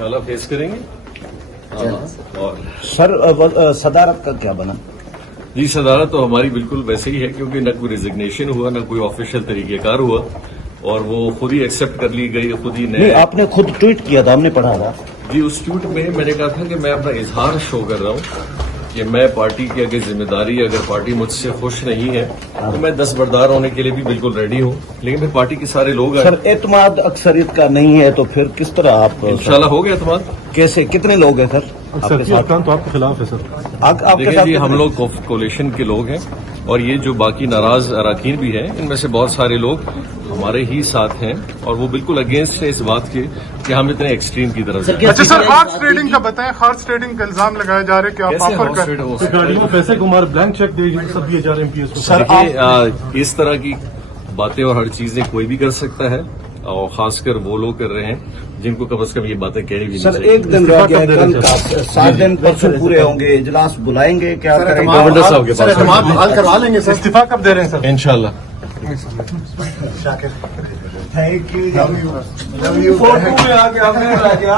इंशाल्लाह फेस करेंगे। और सर सदारत का क्या बना? जी सदारत तो हमारी बिल्कुल वैसे ही है, क्योंकि न कोई रिजिग्नेशन हुआ, न कोई ऑफिशियल तरीकेकार हुआ, और वो खुद ही एक्सेप्ट कर ली गई, खुद ही नहीं, आपने खुद ट्वीट किया था, हमने पढ़ा था। जी उस ट्वीट में मैंने कहा था कि मैं अपना इजहार शो कर रहा हूँ कि मैं पार्टी की अगर जिम्मेदारी, अगर पार्टी मुझसे खुश नहीं है तो मैं दस्तबरदार होने के लिए भी बिल्कुल रेडी हूँ, लेकिन फिर पार्टी के सारे लोग आए। सर एतमाद अक्सरियत का नहीं है तो फिर किस तरह आप? इंशाल्लाह हो गया एतमाद। कैसे, कितने लोग हैं सर आपके साथ? तो आपके खिलाफ है सर। आपके देखिए साथ जी, हम कितने? लोग कोलिशन के लोग हैं, और ये जो बाकी नाराज अराकीन भी हैं, इनमें से बहुत सारे लोग हमारे ही साथ हैं, और वो बिल्कुल अगेंस्ट है इस बात के कि हम इतने एक्सट्रीम की तरफ से। अच्छा सर, हॉर्स ट्रेडिंग का बताएं। हॉर्स ट्रेडिंग का इल्जाम लगाए जा रहे हैं कि आप कैसे ऑफर horse कर trade हो तो सकता है? गाड़ियों में पैसे कुमार ब्लैंक चेक सब दिए जा रहे हैं MPS को। सर, देखिए इस तरह की बातें और हर चीजें कोई भी कर सकता है, और खासकर वो लोग कर रहे हैं जिनको कम से कम ये बातें कहनी भी नहीं सर चाहिए। एक दिन रह गया, कल का 7 दिन परसों पूरे होंगे, इजलास बुलाएंगे, क्या करेंगे? गवर्नर साहब के पास हल करवा लेंगे सर। इस्तीफा कब दे रहे हैं सर? इंशाल्लाह। Thank you. फोटो में आ गया,